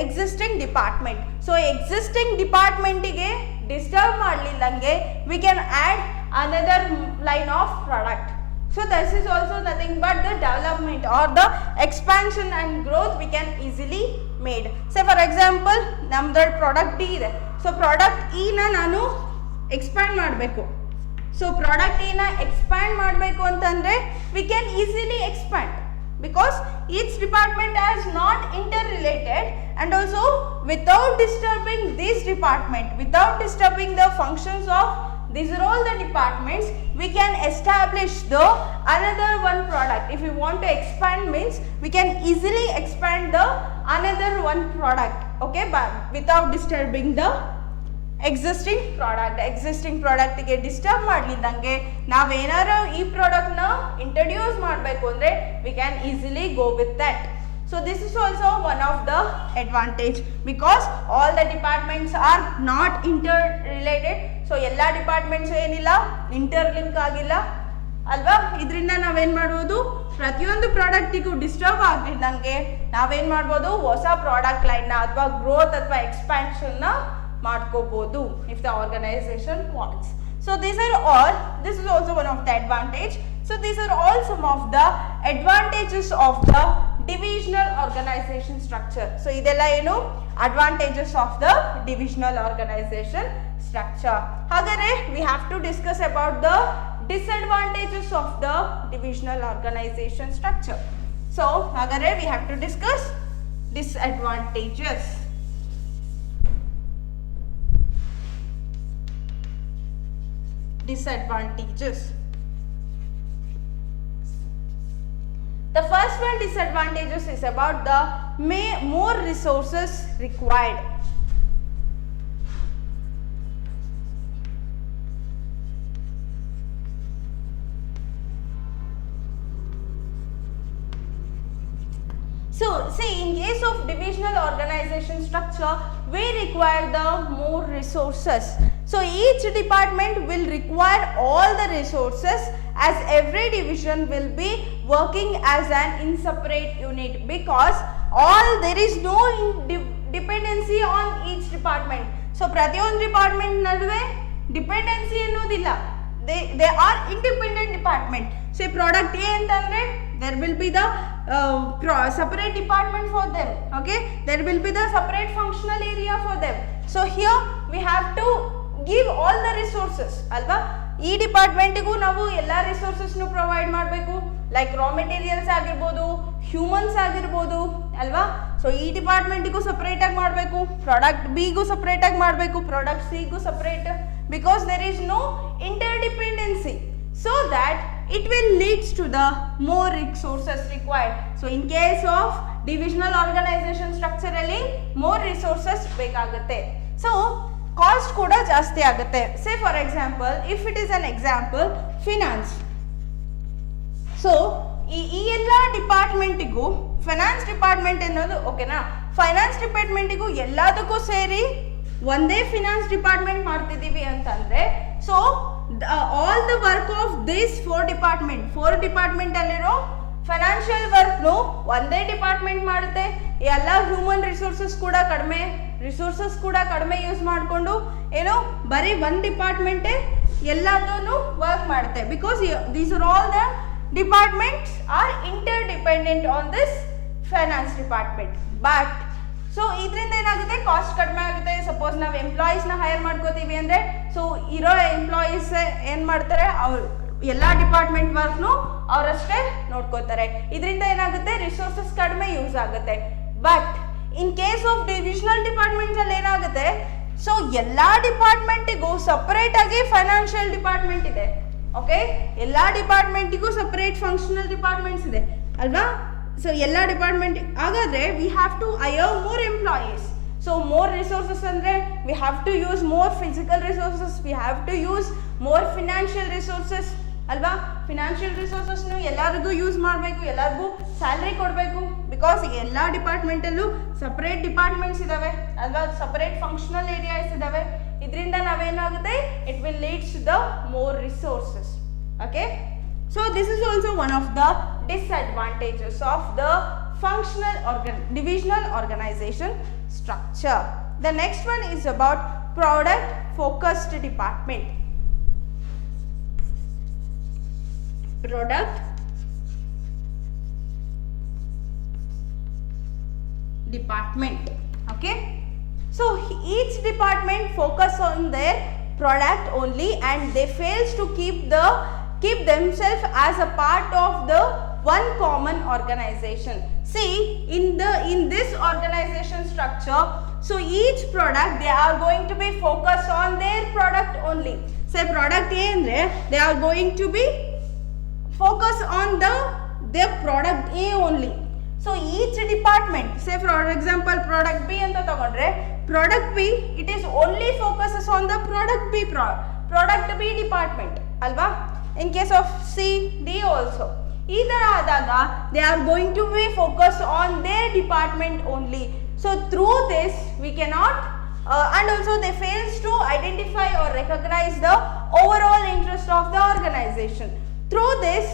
existing department. So existing department ಗೆ disturb ಮಾಡಲಿಲ್ಲಂಗೆ we can add another line of product. So this is also nothing but the development or the expansion and growth we can easily made. Say for example, ನಮ್ದು product D ಇದೆ. So product ಇನ ನಾನು ಎಕ್ಸ್ಪ್ಯಾಂಡ್ ಮಾಡಬೇಕು. So product ಇನ ಎಕ್ಸ್ಪ್ಯಾಂಡ್ ಮಾಡಬೇಕು ಅಂತಂದರೆ V can easily expand because each department as not inter related and also without disturbing this department, without disturbing the functions of these are all the departments, we can establish the another one product. If we want to expand means we can easily expand the another one product, okay, but without disturbing the existing product ಗೆ ಡಿಸ್ಟರ್ಬ್ ಮಾಡಲಿದ್ದಂಗೆ ನಾವು ಏನಾದರೂ ಈ ಪ್ರಾಡಕ್ಟ್ನ ಇಂಟ್ರೊಡ್ಯೂಸ್ ಮಾಡಬೇಕು ಅಂದರೆ we can easily go with that. So this is also one of the advantage because all the departments are not interrelated. So ಎಲ್ಲ ಡಿಪಾರ್ಟ್ಮೆಂಟ್ಸ್ ಏನಿಲ್ಲ, ಇಂಟರ್ಲಿಂಕ್ ಆಗಿಲ್ಲ ಅಲ್ವಾ. ಇದರಿಂದ ನಾವೇನು ಮಾಡ್ಬೋದು, ಪ್ರತಿಯೊಂದು ಪ್ರಾಡಕ್ಟಿಗೂ ಡಿಸ್ಟರ್ಬ್ ಆಗಲಿದ್ದಂಗೆ ನಾವೇನು ಮಾಡ್ಬೋದು, ಹೊಸ ಪ್ರಾಡಕ್ಟ್ ಲೈನ್ನ ಅಥವಾ ಗ್ರೋತ್ ಅಥವಾ ಎಕ್ಸ್ಪ್ಯಾನ್ಷನ್ನ ಮಾಡ್ಕೋಬೋದು if the organization wants. So this is also one of the advantage. So these are all some of the advantages of the divisional organization structure. So ಇದೆಲ್ಲ ಏನು advantages of the divisional organization structure. Hagare we have to discuss about the disadvantages of the divisional organization structure. So hagare we have to discuss disadvantages. The first one disadvantages is about the more resources required. So see, in case of divisional organization structure, we require the more resources. So each department will require all the resources as every division will be working as an separate unit because there is no dependency on each department. So ಪ್ರತಿಯೊಂದು ಡಿಪಾರ್ಟ್ಮೆಂಟ್ ನಡುವೆ ಡಿಪೆಂಡೆನ್ಸಿ ಅನ್ನೋದಿಲ್ಲ, they are independent department. So product A ಅಂತಂದ್ರೆ there will be the separate department for them, okay, there will be the separate functional area for them. So here we have to give all the resources ಅಲ್ವಾ. ಈ ಡಿಪಾರ್ಟ್ಮೆಂಟಿಗೂ ನಾವು ಎಲ್ಲ ರಿಸೋರ್ಸಸ್ನು ಪ್ರೊವೈಡ್ ಮಾಡಬೇಕು, like raw materials ಆಗಿರ್ಬೋದು, ಹ್ಯೂಮನ್ಸ್ ಆಗಿರ್ಬೋದು ಅಲ್ವಾ. ಸೊ ಈ ಡಿಪಾರ್ಟ್ಮೆಂಟಿಗೂ ಸಪ್ರೇಟ್ ಆಗಿ ಮಾಡಬೇಕು, ಪ್ರಾಡಕ್ಟ್ ಬಿಗೂ ಸಪ್ರೇಟ್ ಆಗಿ ಮಾಡಬೇಕು, ಪ್ರಾಡಕ್ಟ್ ಸಿಗೂ separate, because there is no interdependency, so that it will leads to the more resources required. So in case of divisional organization structure ಅಲ್ಲಿ more resources ಬೇಕಾಗುತ್ತೆ, so cost ಕೂಡ ಜಾಸ್ತಿ ಆಗುತ್ತೆ. Say for example, if it is an example finance, so ಈ ಎಲ್ಲ ಡಿಪಾರ್ಟ್ಮೆಂಟಿಗೂ finance department ಅನ್ನೋದು ಓಕೆನಾ, ಫೈನಾನ್ಸ್ ಡಿಪಾರ್ಟ್ಮೆಂಟಿಗೂ ಎಲ್ಲದಕ್ಕೂ ಸೇರಿ ಒಂದೇ ಫಿನಾನ್ಸ್ ಡಿಪಾರ್ಟ್ಮೆಂಟ್ ಮಾಡ್ತಿದ್ದೀವಿ ಅಂತಂದ್ರೆ, so all the work of this four department ಅಲ್ಲಿರೋ ಫೈನಾನ್ಷಿಯಲ್ ವರ್ಕ್ನು ಒಂದೇ ಡಿಪಾರ್ಟ್ಮೆಂಟ್ ಮಾಡುತ್ತೆ. ಎಲ್ಲ ಹ್ಯೂಮನ್ ರಿಸೋರ್ಸಸ್ ಕೂಡ ಕಡಿಮೆ ಯೂಸ್ ಮಾಡಿಕೊಂಡು ಏನೋ ಬರೀ ಒನ್ ಡಿಪಾರ್ಟ್ಮೆಂಟೇ ಎಲ್ಲದನ್ನು ವರ್ಕ್ ಮಾಡುತ್ತೆ, because these are all the departments are interdependent on this finance department. But so ಇದರಿಂದ ಏನಾಗುತ್ತೆ, ಕಾಸ್ಟ್ ಕಡಿಮೆ ಆಗುತ್ತೆ. ಸಪೋಸ್ ನಾವು ಎಂಪ್ಲಾಯೀಸ್ನ ಹೈರ್ ಮಾಡ್ಕೋತೀವಿ ಅಂದರೆ, ಸೊ ಇರೋ ಎಂಪ್ಲಾಯೀಸ್ ಏನು ಮಾಡ್ತಾರೆ, ಅವ್ರು ಎಲ್ಲ ಡಿಪಾರ್ಟ್ಮೆಂಟ್ ವರ್ಕ್ನು ಅವರಷ್ಟೇ ನೋಡ್ಕೋತಾರೆ. ಇದರಿಂದ ಏನಾಗುತ್ತೆ, ರಿಸೋರ್ಸಸ್ ಕಡಿಮೆ ಯೂಸ್ ಆಗುತ್ತೆ. But in case of divisional departments ಅಲ್ಲಿ ಏನಾಗುತ್ತೆ, ಸೊ ಎಲ್ಲ ಡಿಪಾರ್ಟ್ಮೆಂಟಿಗೂ ಸಪರೇಟ್ ಆಗಿ ಫೈನಾನ್ಷಿಯಲ್ ಡಿಪಾರ್ಟ್ಮೆಂಟ್ ಇದೆ, ಓಕೆ, ಎಲ್ಲ ಡಿಪಾರ್ಟ್ಮೆಂಟಿಗೂ ಸಪರೇಟ್ ಫಂಕ್ಷನಲ್ ಡಿಪಾರ್ಟ್ಮೆಂಟ್ಸ್ ಇದೆ ಅಲ್ವಾ. ಸೊ ಎಲ್ಲ ಡಿಪಾರ್ಟ್ಮೆಂಟ್ ಹಾಗಾದ್ರೆ we have to hire more employees. So more resources ಅಂದರೆ we have to use more physical resources, we have to use more financial resources ಅಲ್ವಾ. ಫಿನಾನ್ಷಿಯಲ್ ರಿಸೋರ್ಸಸ್ನು ಎಲ್ಲರಿಗೂ ಯೂಸ್ ಮಾಡಬೇಕು, ಎಲ್ಲರಿಗೂ ಸ್ಯಾಲ್ರಿ ಕೊಡಬೇಕು, ಬಿಕಾಸ್ ಎಲ್ಲ ಡಿಪಾರ್ಟ್ಮೆಂಟಲ್ಲೂ ಸಪ್ರೇಟ್ ಡಿಪಾರ್ಟ್ಮೆಂಟ್ಸ್ ಇದ್ದಾವೆ ಅಲ್ವಾ, ಸಪ್ರೇಟ್ ಫಂಕ್ಷನಲ್ ಏರಿಯಾಸ್ ಇದ್ದಾವೆ. ಇದರಿಂದ ನಾವೇನಾಗುತ್ತೆ, it will leads to the more resources, okay. So this is also one of the disadvantages of the divisional organization structure. The next one is about product focused department. Product department, okay. So each department focus on their product only, and they fails to keep themselves as a part of the one common organization. See, in this organization structure, so each product they are going to be focused on their product only. Say product A andre they are going to be focused on their product A only. So each department, say for example product B anta tagondre, product B it is only focuses on the product B department alva. In case of C, D also. Either adaga they are going to be focused on their department only. So through this we cannot and also they fails to identify or recognize the overall interest of the organization. Through this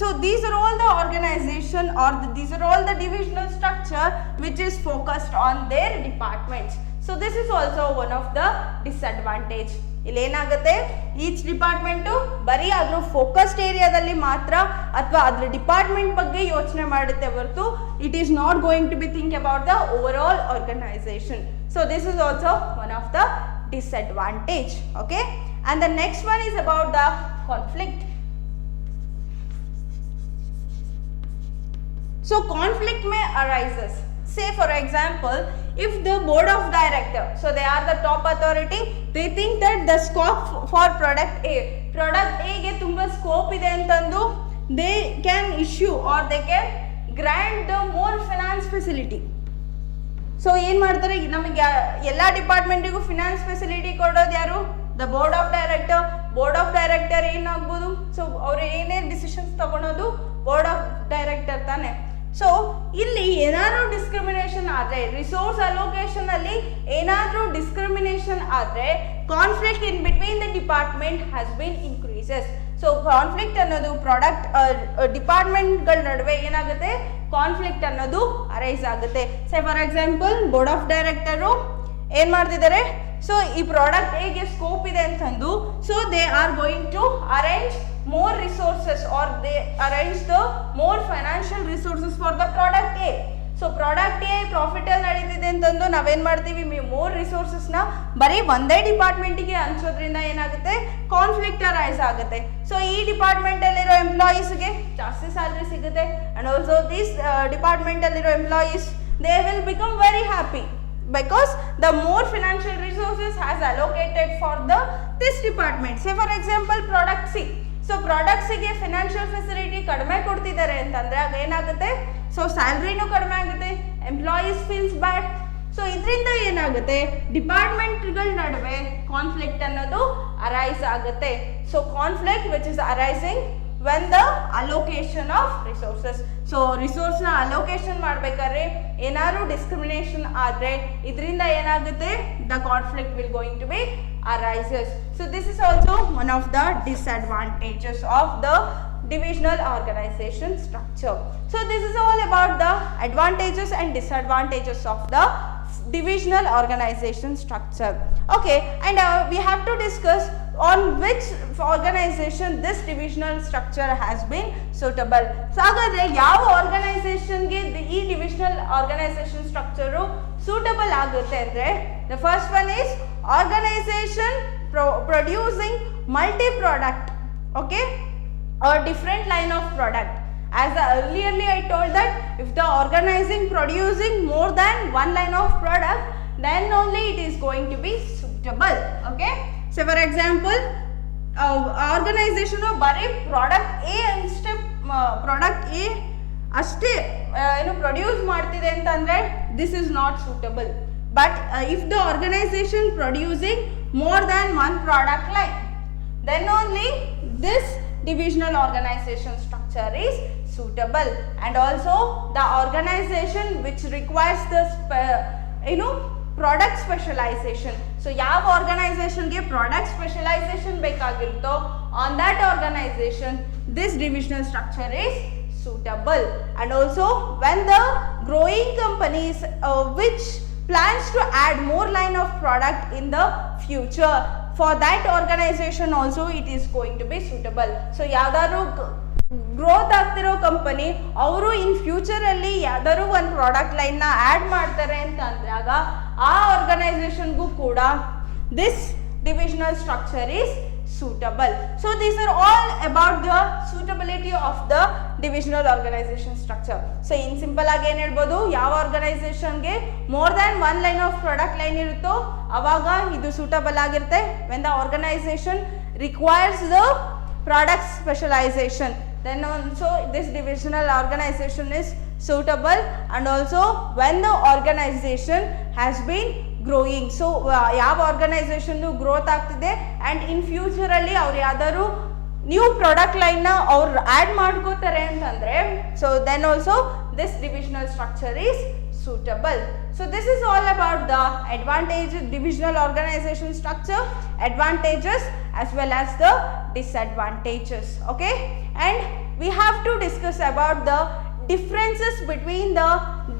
so these are all the organization or these are all the divisional structure which is focused on their departments. So this is also one of the disadvantage. ಇಲ್ಲೇನಾಗುತ್ತೆ, each department ಬರೀ ಅದ್ರ ಫೋಕಸ್ಡ್ ಏರಿಯಾದಲ್ಲಿ ಮಾತ್ರ ಅಥವಾ ಅದ್ರ ಡಿಪಾರ್ಟ್ಮೆಂಟ್ ಬಗ್ಗೆ ಯೋಚನೆ ಮಾಡುತ್ತೆ ಹೊರತು it is not going to be think about the overall organization. So this is also one of the disadvantage, okay. And the next one is about the conflict. So conflict may arises. Say for example, if the board of director, so they are the top authority, they think that the scope for product A ಗೆ ತುಂಬಾ ಸ್ಕೋಪ್ ಇದೆ ಅಂತಂದು they can issue or they can grant the more finance facility. So ಏನು ಮಾಡ್ತಾರೆ, ನಮಗೆ ಎಲ್ಲ ಡಿಪಾರ್ಟ್ಮೆಂಟಿಗೂ finance facility ಕೊಡೋದು ಯಾರು, ದ ಬೋರ್ಡ್ ಆಫ್ ಡೈರೆಕ್ಟರ್ ಏನಾಗ್ಬೋದು, ಸೊ ಅವ್ರು ಏನೇ ಡಿಸಿಷನ್ಸ್ ತಗೊಳೋದು ಬೋರ್ಡ್ ಆಫ್ ಡೈರೆಕ್ಟರ್ ತಾನೆ. ಸೊ ಇಲ್ಲಿ ಏನಾದರೂ ಡಿಸ್ಕ್ರಿಮಿನೇಷನ್ ಆದರೆ, ರಿಸೋರ್ಸ್ ಅಲೋಕೇಶನ್ ಅಲ್ಲಿ ಏನಾದರೂ ಡಿಸ್ಕ್ರಿಮಿನೇಷನ್ ಆದರೆ, conflict in between the department has been increases. So conflict ಅನ್ನೋದು ಪ್ರಾಡಕ್ಟ್ ಡಿಪಾರ್ಟ್ಮೆಂಟ್ಗಳ ನಡುವೆ ಏನಾಗುತ್ತೆ, ಕಾನ್ಫ್ಲಿಕ್ಟ್ ಅನ್ನೋದು ಅರೈಸ್ ಆಗುತ್ತೆ. Say for example board of director ಏನು ಮಾಡ್ತಿದ್ದಾರೆ, ಸೊ ಈ ಪ್ರಾಡಕ್ಟ್ ಹೇಗೆ ಸ್ಕೋಪ್ ಇದೆ ಅಂತಂದು, so they are going to arrange more resources or they arrange the more financial resources for the product A. So product A profit ಅಲ್ಲಿ ನಡೀತಿದೆ ಅಂತಂದು ನಾವೇನ್ ಮಾಡ್ತೀವಿ, ಮೋರ್ ರಿಸೋರ್ಸಸ್ನ ಬರೀ ಒಂದೇ ಡಿಪಾರ್ಟ್ಮೆಂಟಿಗೆ ಹಂಚೋದ್ರಿಂದ ಏನಾಗುತ್ತೆ, ಕಾನ್ಫ್ಲಿಕ್ಟ್ ಅರೈಸ್ ಆಗುತ್ತೆ. ಸೊ ಈ ಡಿಪಾರ್ಟ್ಮೆಂಟ್ ಅಲ್ಲಿರೋ ಎಂಪ್ಲಾಯೀಸ್ಗೆ ಜಾಸ್ತಿ ಸ್ಯಾಲ್ರಿ ಸಿಗುತ್ತೆ ಅಂಡ್ ಆಲ್ಸೋ ದಿಸ್ ಡಿಪಾರ್ಟ್ಮೆಂಟ್ ಅಲ್ಲಿರೋ employees they will become very happy because the more financial resources has allocated for the this department. Say for example product C. So ಪ್ರಾಡಕ್ಟ್ಸಿಗೆ ಫಿನಾನ್ಷಿಯಲ್ ಫೆಸಿಲಿಟಿ ಕಡಿಮೆ ಕೊಡ್ತಿದ್ದಾರೆ ಅಂತಂದರೆ ಆಗ ಏನಾಗುತ್ತೆ, ಸೊ ಸ್ಯಾಲ್ರಿನೂ ಕಡಿಮೆ ಆಗುತ್ತೆ, ಎಂಪ್ಲಾಯೀಸ್ ಫೀಲ್ಸ್ ಬ್ಯಾಡ್. ಸೊ ಇದರಿಂದ ಏನಾಗುತ್ತೆ, ಡಿಪಾರ್ಟ್ಮೆಂಟ್ಗಳ ನಡುವೆ ಕಾನ್ಫ್ಲಿಕ್ಟ್ ಅನ್ನೋದು ಅರೈಸ್ ಆಗುತ್ತೆ. So conflict which is arising when the allocation of resources. So ರಿಸೋರ್ಸ್ನ ಅಲೋಕೇಶನ್ ಮಾಡ್ಬೇಕಾದ್ರೆ ಏನಾದ್ರು ಡಿಸ್ಕ್ರಿಮಿನೇಷನ್ ಆದರೆ ಇದರಿಂದ ಏನಾಗುತ್ತೆ, the conflict will going to be arises. So this is also one of the disadvantages of the divisional organization structure. So this is all about the advantages and disadvantages of the divisional organization structure. Okay, and we have to discuss on which organization this divisional structure has been suitable. So ಹಾಗಾದ್ರೆ ಯಾವ ಆರ್ಗನೈಸೇಷನ್ಗೆ ಈ divisional organisation structure suitable ಆಗುತ್ತೆ ಅಂದರೆ, the first one is organization producing multi-product, okay, or different line of product. As earlierly I told that if the organizing producing more than one line of product, then only it is going to be suitable. Okay, so for example organization ಬರೀ product A ಅಷ್ಟೇ product A ಅಷ್ಟೇ ಏನು ಪ್ರೊಡ್ಯೂಸ್ ಮಾಡ್ತಿದೆ ಅಂತಂದರೆ this is not suitable. But if the organization producing more than one product line, then only this divisional organization structure is suitable. And also the organization which requires the product specialization. So ಯಾವ ಆರ್ಗನೈಸೇಷನ್ಗೆ product specialisation ಬೇಕಾಗಿರುತ್ತೋ on that organization this divisional structure is suitable. And also when the growing companies which plans to add more line of product in the future, for that organization also it is going to be suitable. So ಯಾವ್ದಾದ್ರು ಗ್ರೋತ್ ಆಗ್ತಿರೋ ಕಂಪನಿ ಅವರು ಇನ್ ಫ್ಯೂಚರಲ್ಲಿ ಯಾವ್ದಾದ್ರು ಒಂದು ಪ್ರಾಡಕ್ಟ್ ಲೈನ್ನ ಆ್ಯಡ್ ಮಾಡ್ತಾರೆ ಅಂತ ಅಂದಾಗ ಆ ಆರ್ಗನೈಸೇಷನ್ಗೂ ಕೂಡ this divisional structure is suitable. So these are all about the suitability of the divisional organization structure. So in simple ಆಗಿ ಏನು ಹೇಳ್ಬೋದು, ಯಾವ ಆರ್ಗನೈಸೇಷನ್ಗೆ more than one line of product line ಇರುತ್ತೋ ಅವಾಗ ಇದು ಸೂಟಬಲ್ ಆಗಿರುತ್ತೆ. When the organisation requires the product specialisation, then also this divisional organization is suitable. And also when the organization has been growing. So ಯಾವ ಆರ್ಗನೈಸೇಷನ್ನು growth ಆಗ್ತಿದೆ and in ಫ್ಯೂಚರಲ್ಲಿ ಅವ್ರು ಯಾವ್ದಾದ್ರು ನ್ಯೂ ಪ್ರಾಡಕ್ಟ್ ಲೈನ್ನ ಅವ್ರು ಆ್ಯಡ್ ಮಾಡ್ಕೋತಾರೆ ಅಂತಂದರೆ, so then also this divisional structure is suitable. So this is all about the advantages, divisional organization structure, advantages as well as the disadvantages. Okay, and we have to discuss about the differences between the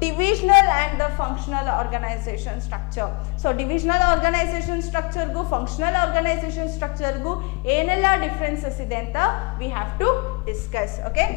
divisional and the functional organization structure. So divisional organization structure gu functional organization structure gu ಏನೆಲ್ಲ differences ಇದೆ ಅಂತ we have to discuss. Okay,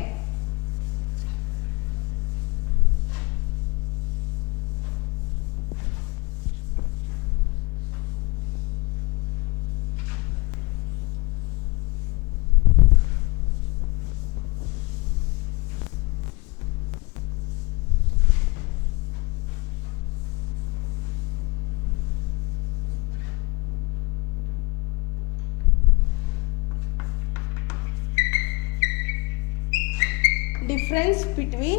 difference between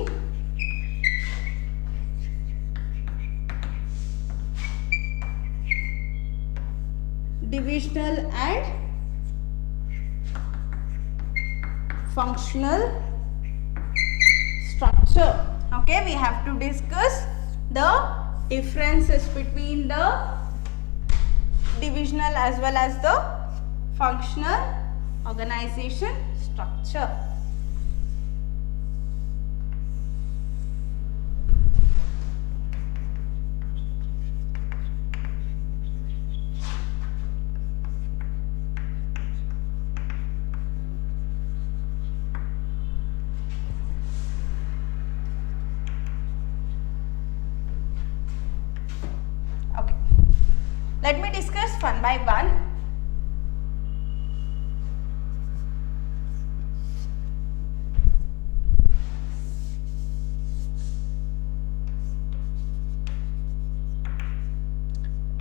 divisional and functional structure. Okay, we have to discuss the differences between the divisional as well as the functional organization structure. Let me discuss one by one.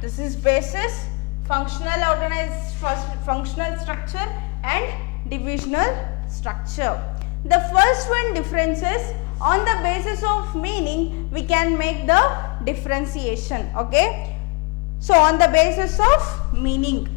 This is basis, functional structure and divisional structure. The first one difference is on the basis of meaning we can make the differentiation. Okay. So on the basis of meaning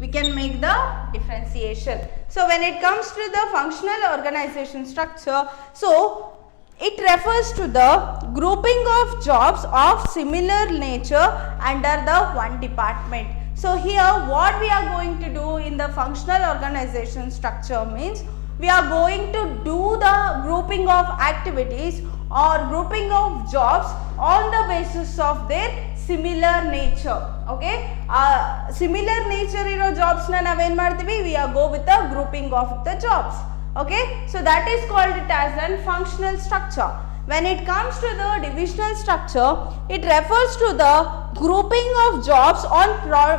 we can make the differentiation. So when it comes to the functional organization structure, so it refers to the grouping of jobs of similar nature under the one department. So here what we are going to do in the functional organization structure means we are going to do the grouping of activities or grouping of jobs on the basis of their similar nature. Okay, similar nature iro jobs na naven martivi, we are go with the grouping of the jobs. Okay, so that is called it as a functional structure. When it comes to the divisional structure, it refers to the grouping of jobs on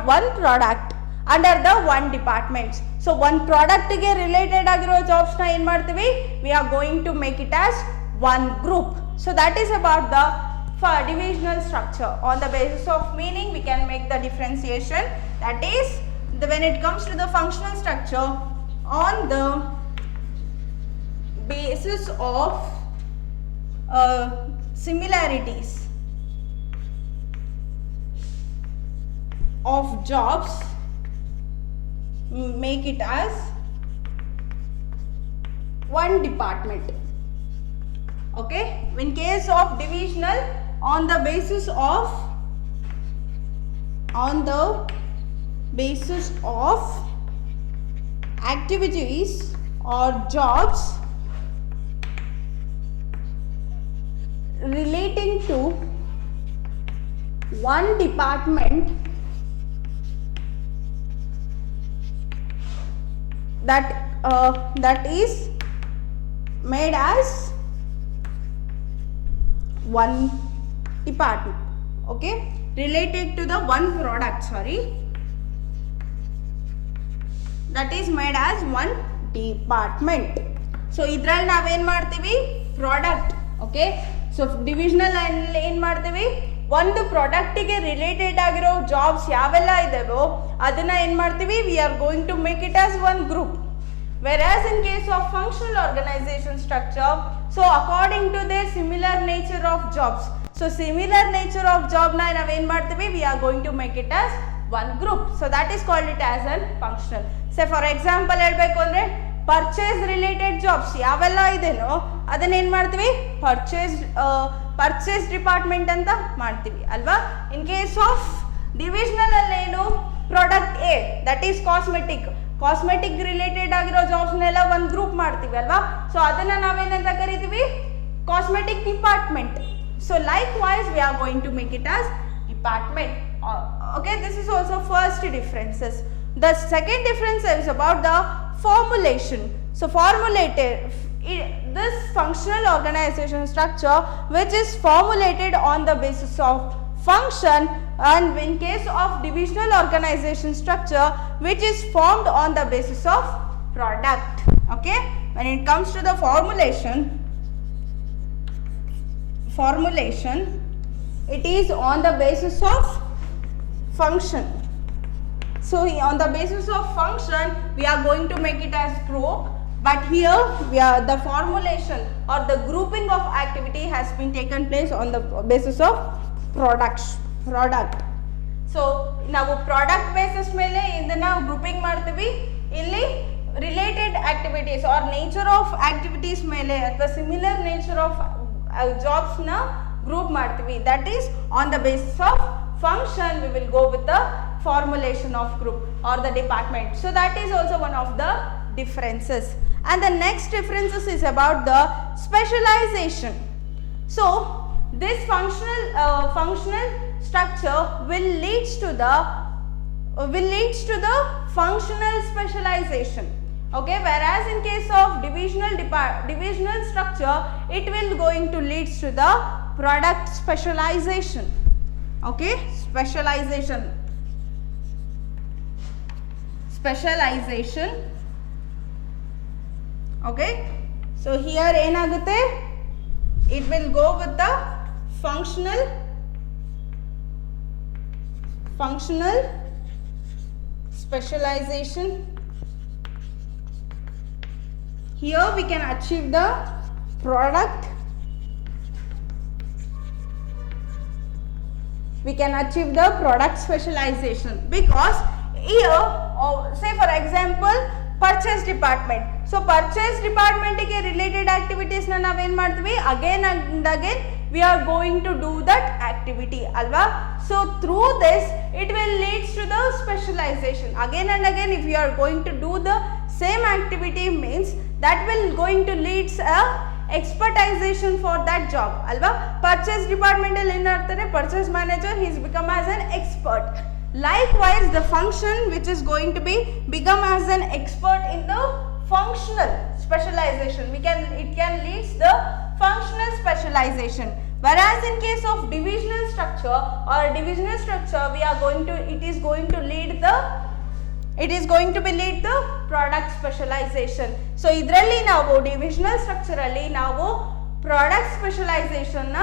one product under the one department. So one product ge related agiro jobs na en martivi, we are going to make it as one group. So that is about the divisional structure. On the basis of meaning we can make the differentiation, that is when it comes to the functional structure on the basis of similarities of jobs, make it as one department. Okay, in case of divisional, on the basis of activities or jobs relating to one department, that is made as one department. Okay, related to the one product, sorry, that is made as one department. So idral nav en martivi product. Okay, so divisional line en martivi ಒಂದು ಪ್ರಾಡಕ್ಟಿಗೆ related ಆಗಿರೋ ಜಾಬ್ಸ್ ಯಾವೆಲ್ಲ ಇದಾವೋ ಅದನ್ನ ಏನು ಮಾಡ್ತೀವಿ, we are going to make it as one group. Whereas in case of functional organization structure, so according to their similar nature of jobs, so similar nature of job na ನಾವು ಏನು ಮಾಡ್ತೀವಿ, we are going to make it as one group. So that is called it as an functional. Say for example ಹೇಳಬೇಕು ಅಂದರೆ purchase related jobs ಯಾವೆಲ್ಲ ಇದೆನೋ ಅದನ್ನ ಏನು ಮಾಡ್ತೀವಿ, ಪರ್ಚೇಸ್ ಡಿಪಾರ್ಟ್ಮೆಂಟ್ ಅಂತ ಮಾಡ್ತೀವಿ ಅಲ್ವಾ. ಇನ್ ಕೇಸ್ ಆಫ್ ಡಿವಿಷನಲ್ ಅಲ್ಲೇನು product A that is cosmetic related ಆಗಿರೋ ಜಾಬ್ಸ್ನೆಲ್ಲ ಒಂದು ಗ್ರೂಪ್ ಮಾಡ್ತೀವಿ ಅಲ್ವಾ. ಸೊ ಅದನ್ನ ನಾವೇನಂತ ಕರಿತೀವಿ, cosmetic department. So likewise we are going to make it as department. Okay, this is also first differences. The second difference is about the formulation. So this functional organization structure which is formulated on the basis of function, and in case of divisional organization structure which is formed on the basis of product. Okay, when it comes to the formulation, it is on the basis of function. So on the basis of function we are going to make it as group, but here the formulation or the grouping of activity has been taken place on the basis of product. So ನಾವು product basis ಮೇಲೆ ಇದನ್ನ ಗ್ರೂಪಿಂಗ್ ಮಾಡ್ತೀವಿ. ಇಲ್ಲಿ related activities are nature of activities ಮೇಲೆ ಅಥವಾ similar nature of jobs ನ ಗ್ರೂಪ್ ಮಾಡ್ತೀವಿ. That is on the basis of function we will go with the formulation of group or the department. So that is also one of the differences. And the next differences is about the specialization. So this functional structure will leads to the functional specialization. Okay, whereas in case of divisional structure it will going to leads to the product specialization. Okay, specialization. Okay, so here ಏನಾಗುತ್ತೆ, it will go with the functional specialization. Here we can achieve the product, specialization, because here say for example purchase department. So purchase department ಗೆ related activities na ನಾವು ಏನು ಮಾಡ್ತೀವಿ, again and again we are going to do that activity alva. So through this it will leads to the specialization. Again and again if you are going to do the same activity means that will going to leads a expertization for that job alva. Purchase department ಅಲ್ಲಿ ಏನಾಗ್ತಾನೆ, purchase manager, he is become as an expert. Likewise the function which is going to be become as an expert in the functional specialization. It can leads the functional specialization. Whereas in case of divisional structure we are going to, it is going to lead the product specialization. So idರಲ್ಲಿ ನಾವು divisional structure ಅಲ್ಲಿ ನಾವು product specialization ನ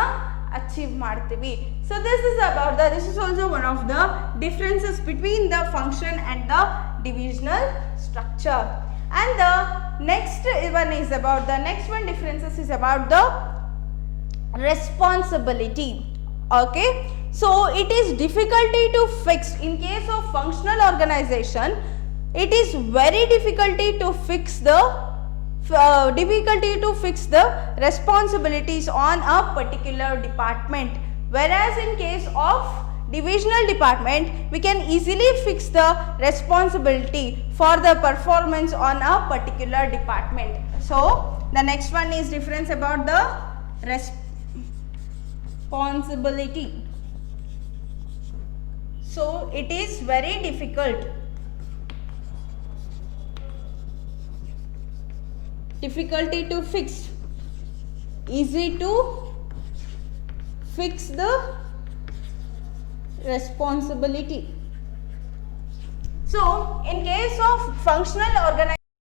achieve ಮಾಡ್ತೀವಿ. So this is also one of the differences between the function and the divisional structure. And the next one differences is about the responsibility. Okay, so it is difficulty to fix. In case of functional organization, it is very difficulty to fix the responsibilities on a particular department, whereas in case of divisional department we can easily fix the responsibility for the performance on a particular department. So the next one is difference about the responsibility. So it is very difficult to fix, easy to fix the responsibility. So in case of functional organization